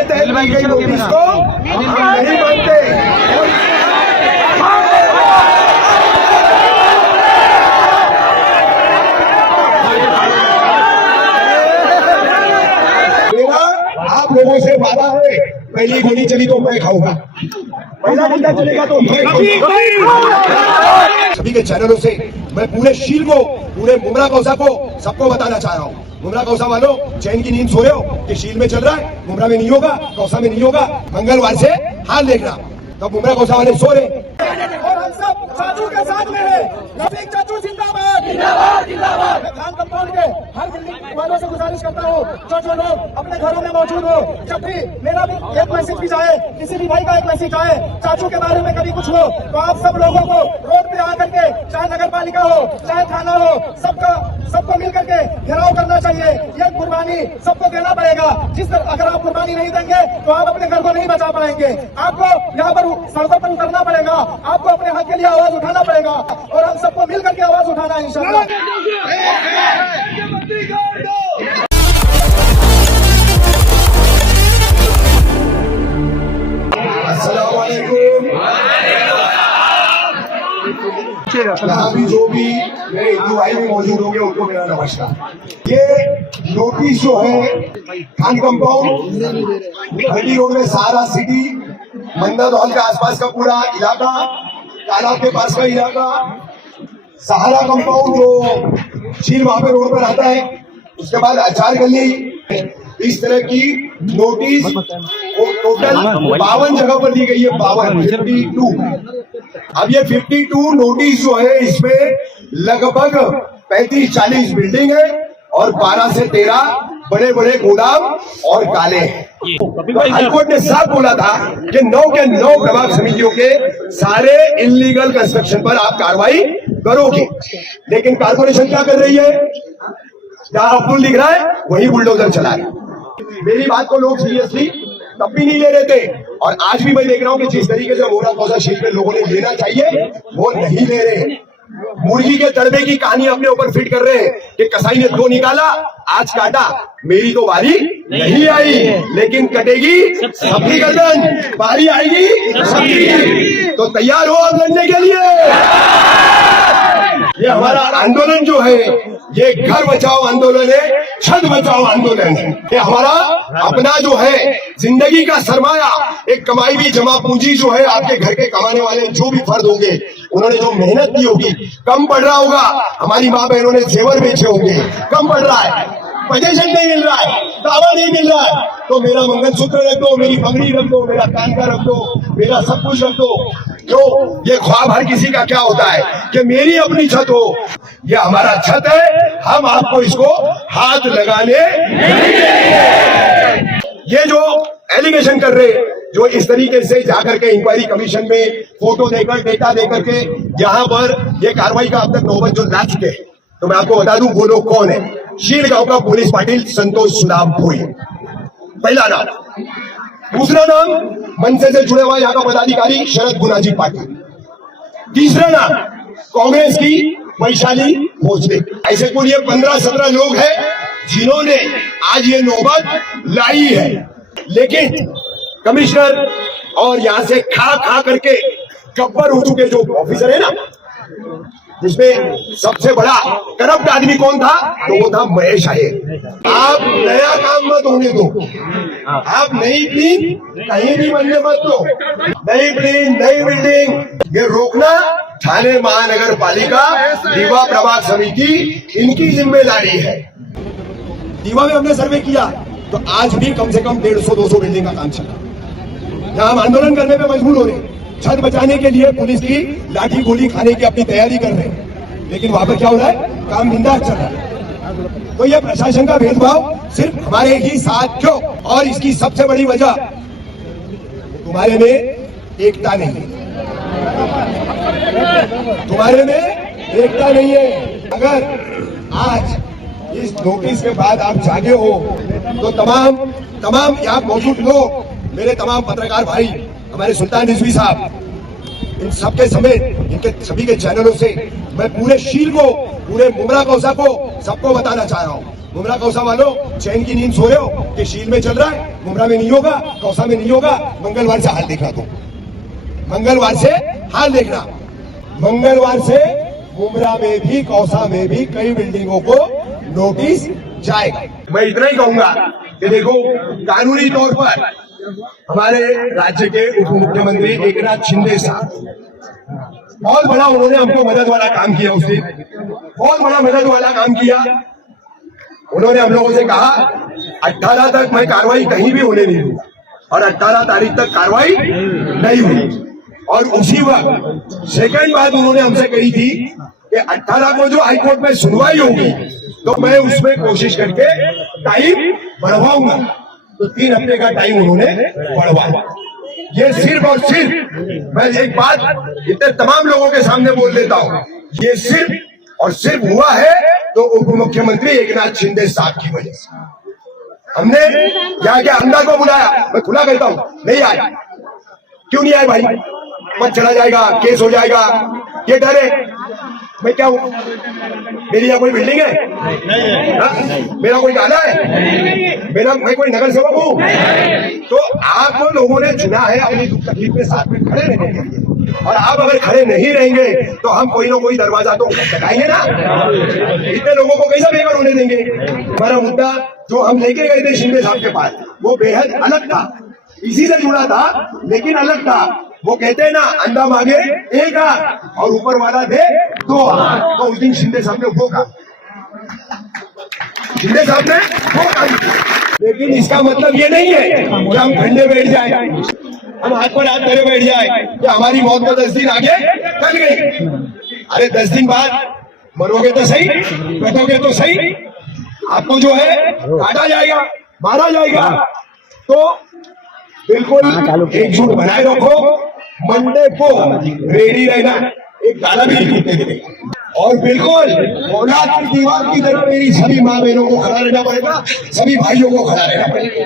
के तहत दी गई नोटिस को हम नहीं मानते। मेरा आप लोगों से वादा है, पहली गोली चली तो मैं खाऊंगा, पहला डंडा चलेगा तो मैं खाऊंगा। सभी के चैनलों से मैं पूरे शील को, पूरे मुमरा कौसा को सबको बताना चाह रहा हूँ। मुमरा कौसा वालों, चैन की नींद सो रहे हो कि शील में चल रहा है, मुमरा में नहीं होगा, कौसा में नहीं होगा, मंगलवार से हाल देखना। तब मुमरा कौसा वाले सो रहे और हम सब चाचू के साथ में है। रफीक चाचू जिंदाबाद, जिंदाबाद, जिंदाबाद। मैं खान कंपाउंड के हर बिल्डिंग वालों से गुजारिश करता हूँ, जो लोग अपने घरों में मौजूद हो, जब भी मेरा भी एक मैसेज भी जाए, किसी भी भाई का एक मैसेज आए चाचू के बारे में कभी कुछ हो, तो आप सब लोगों को रोड पे आकर के, चाहे नगर पालिका हो, चाहे थाना हो, सबको मिल करके घेराव करना चाहिए। ये कुर्बानी सबको देना पड़ेगा। अगर आप कुर्बानी नहीं देंगे तो आप अपने घर को नहीं बचा पाएंगे। आपको यहाँ पर सड़कों पर उतरना पड़ेगा, आपको अपने हक के लिए आवाज उठाना पड़ेगा और हम सबको मिल करके आवाज उठाना है इंशाअल्लाह। अस्सलाम वालेकुम। यहाँ भी जो भी मेरे हिंदू भाई में मौजूद होंगे उनको मेरा नमस्कार। ये नोटिस जो है खान कंपाउंड, हल्दी रोड में सारा सिटी, मंदर हॉल के आसपास का पूरा इलाका, तालाब के पास का इलाका, सहारा कंपाउंड जो झील वहां पे रोड पर आता है, उसके बाद अचार गली, इस तरह की नोटिस टोटल 52 जगह पर दी गई है। 52 अब ये 52 नोटिस जो है इसमें लगभग 35-40 बिल्डिंग है और 12 से 13 बड़े बड़े गोदाम और काले हैं। हाईकोर्ट ने साफ बोला था कि 9 के 9 प्रभाग समितियों के सारे इलीगल कंस्ट्रक्शन पर आप कार्रवाई करोगे, लेकिन कारपोरेशन क्या कर रही है? जहां अब्दुल लिख रहा है वही बुलडोजर चला रहा है। मेरी बात को लोग सीरियसली तब भी नहीं ले रहे थे और आज भी मैं देख रहा हूं कि जिस तरीके से मुमरा कौसा शील पे लोगों ने लेना चाहिए वो नहीं ले रहे हैं। मुर्गी के तड़बे की कहानी अपने ऊपर फिट कर रहे हैं कि कसाई ने 2 निकाला, आज काटा, मेरी तो बारी नहीं आई, लेकिन कटेगी सबकी गर्दन, बारी आएगी सबकी। तो तैयार हो अब लड़ने के लिए। ये हमारा आंदोलन जो है ये घर बचाओ आंदोलन है, छत बचाओ आंदोलन है। ये हमारा अपना जो है जिंदगी का सरमाया, एक कमाई भी जमा पूंजी जो है, आपके घर के कमाने वाले जो भी फर्द होंगे उन्होंने जो मेहनत की होगी, कम पड़ रहा होगा। हमारी माँ बहनों ने जेवर बेचे होंगे, कम पड़ रहा है, पोजीशन नहीं मिल रहा है, दावा नहीं मिल रहा है, तो मेरा मंगलसूत्र रख दो, मेरी पगड़ी रख दो, मेरा कान का रख दो, मेरा सब कुछ रख दो। जो ये ख्वाब हर किसी का क्या होता है कि मेरी अपनी छत हो, ये हमारा छत है, हम आपको इसको हाथ लगाने नहीं देंगे। ये जो एलिगेशन कर रहे, जो इस तरीके से जाकर के इंक्वायरी कमीशन में फोटो देकर, डेटा देकर के यहाँ पर ये कार्रवाई का अब तक नौबत जो ला चुके हैं, तो मैं आपको बता दूं वो लोग कौन है। शील गांव का पुलिस पाटिल संतोष सुनाम भोई, पहला नाम। दूसरा नाम मनसे से जुड़े हुआ यहाँ का पदाधिकारी शरद गुनाजी पाटिल। तीसरा नाम कांग्रेस की वैशाली भोसले। ऐसे कुल ये 15-17 लोग हैं जिन्होंने आज ये नौबत लाई है। लेकिन कमिश्नर और यहाँ से खा करके गब्बर हो चुके जो ऑफिसर है ना, जिसमें सबसे बड़ा करप्ट आदमी कौन था, तो वो था महेश आहिर। आप नया काम मत होने दो, आप नई प्लीन कहीं भी बनने मत दो, नई प्लीन, नई बिल्डिंग, ये रोकना थाने महानगर पालिका, दीवा प्रभाग समिति, इनकी जिम्मेदारी है। दीवा में हमने सर्वे किया तो आज भी कम से कम 150-200 बिल्डिंग का काम चला। जहां हम आंदोलन करने पे मजबूर हो रहे, छत बचाने के लिए पुलिस की लाठी गोली खाने की अपनी तैयारी कर रहे हैं, लेकिन वहां पर क्या हो रहा है, काम बिंदास चल रहा है। तो ये प्रशासन का भेदभाव सिर्फ हमारे ही साथ क्यों, और इसकी सबसे बड़ी वजह तुम्हारे में एकता नहीं है, तुम्हारे में एकता नहीं है। अगर आज इस नोटिस के बाद आप जागे हो तो तमाम यहाँ मौजूद लोग, मेरे तमाम पत्रकार भाई, हमारे सुल्तान रिजवी साहब, इन सबके समेत इनके सभी के चैनलों से मैं पूरे शील को, पूरे मुमरा कौसा को सबको बताना चाह रहा हूं मुमरा कौसा वालों, चैन की नींद सो रहे हो कि शील में चल रहा है, मुमरा में नहीं होगा, कौसा में नहीं होगा। मंगलवार से हाल देखना तुम, मंगलवार से हाल देखना। मंगलवार से मुमरा में भी कौसा में भी कई बिल्डिंगों को नोटिस जाएगा। मैं इतना ही कहूंगा कि देखो, कानूनी तौर पर हमारे राज्य के उप मुख्यमंत्री एकनाथ शिंदे साहब बहुत बड़ा उन्होंने हमको मदद वाला काम किया, उस दिन बहुत बड़ा मदद वाला काम किया। उन्होंने हम लोगों से कहा 18 तक मैं कार्रवाई कहीं भी होने नहीं दूंगा, और 18 तारीख तक कार्रवाई नहीं हुई। और उसी वक्त सेकंड बात उन्होंने हमसे कही थी कि 18 को जो हाईकोर्ट में सुनवाई होगी तो मैं उसमें कोशिश करके टाइम बढ़वाऊंगा। तो 3 हफ्ते का टाइम उन्होंने बढ़वाया। ये सिर्फ और सिर्फ मैं एक बात इतने तमाम लोगों के सामने बोल देता हूं, ये सिर्फ और सिर्फ हुआ है तो उप मुख्यमंत्री एकनाथ शिंदे साहब की वजह से। हमने क्या क्या हमदा को बुलाया, मैं खुला कहता हूं, नहीं आए। क्यों नहीं आए भाई? मत चला जाएगा, केस हो जाएगा, ये डर है। मैं क्या हूं? मेरी यहाँ कोई बिल्डिंग है? नहीं। मेरा कोई गाना है? मैं कोई नगर सेवक हूँ? तो आप लोगों ने चुना है अपनी दुख तकलीफ में साथ में खड़े रहने के लिए, और आप अगर खड़े नहीं रहेंगे तो हम कोई ना कोई दरवाजा तो लगाएंगे ना। इतने लोगों को कैसे बेघर होने देंगे? हमारा मुद्दा जो हम लेके गए थे शिंदे साहब के पास, वो बेहद अलग था, इसी से जुड़ा था लेकिन अलग था। वो कहते हैं ना, अंधा मांगे एक हाथ और ऊपर वाला दे 2 हाथ। तो उस दिन शिंदे साहब ने वो कहा, शिंदे साहब ने वो कहा। लेकिन इसका मतलब ये नहीं है कि हम ठंडे बैठ जाए, हम हाथ पर हाथ धरे बैठ जाए कि हमारी मौत को 10 दिन आगे चल गई। अरे 10 दिन बाद मरोगे तो सही, बैठोगे तो सही, आपको जो है काटा जाएगा, मारा जाएगा। तो बिल्कुल एकजुट बनाए रखो, मंडे को रेडी रहना, एक गाना भी नहीं टूटने देगा। और बिल्कुल औलाद की दीवार की तरह मेरी सभी माँ बहनों को खड़ा रहना पड़ेगा, सभी भाइयों को खड़ा रहना पड़ेगा।